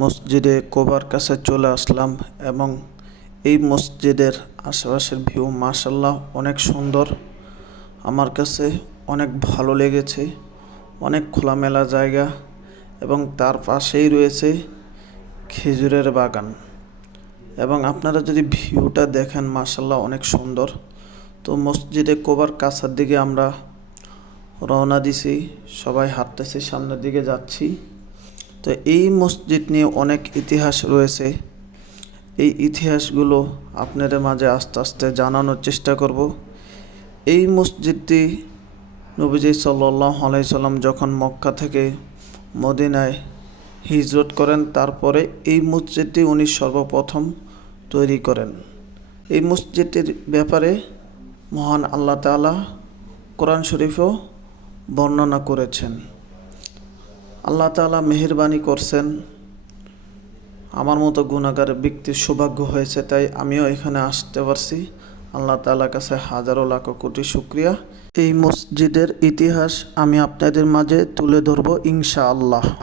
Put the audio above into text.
মসজিদে কোবার কাছে চলে আসলাম এবং এই মসজিদের আশেপাশের ভিউ মাশাআল্লাহ অনেক সুন্দর। আমার কাছে অনেক ভালো লেগেছে। অনেক খোলামেলা জায়গা এবং তার পাশেই রয়েছে খেজুরের বাগান এবং আপনারা যদি ভিউটা দেখেন মাশাআল্লাহ অনেক সুন্দর। তো মসজিদে কোবার কাছের দিকে আমরা রওনা দিছি, সবাই হাঁটতেছি, সামনের দিকে যাচ্ছি। তো এই মসজিদ নিয়ে অনেক ইতিহাস রয়েছে। এই ইতিহাসগুলো আপনাদের মাঝে আস্তে আস্তে জানানোর চেষ্টা করব। এই মসজিদটি নবীজি সাল্লাল্লাহু আলাইহি সাল্লাম যখন মক্কা থেকে মদিনায় হিজরত করেন, তারপরে এই মসজিদটি উনি সর্বপ্রথম তৈরি করেন। এই মসজিদটির ব্যাপারে মহান আল্লাহ তাআলা কোরআন শরীফেও বর্ণনা করেছেন। আল্লাহ তাআলা মেহেরবানি করছেন, আমার মতো গুনাহগার ব্যক্তির সৌভাগ্য হয়েছে তাই আমিও এখানে আসতে পারছি। আল্লাহ তাআলার কাছে হাজারো লাখ কোটি শুকরিয়া। এই মসজিদের ইতিহাস আমি আপনাদের মাঝে তুলে ধরব ইনশাআল্লাহ।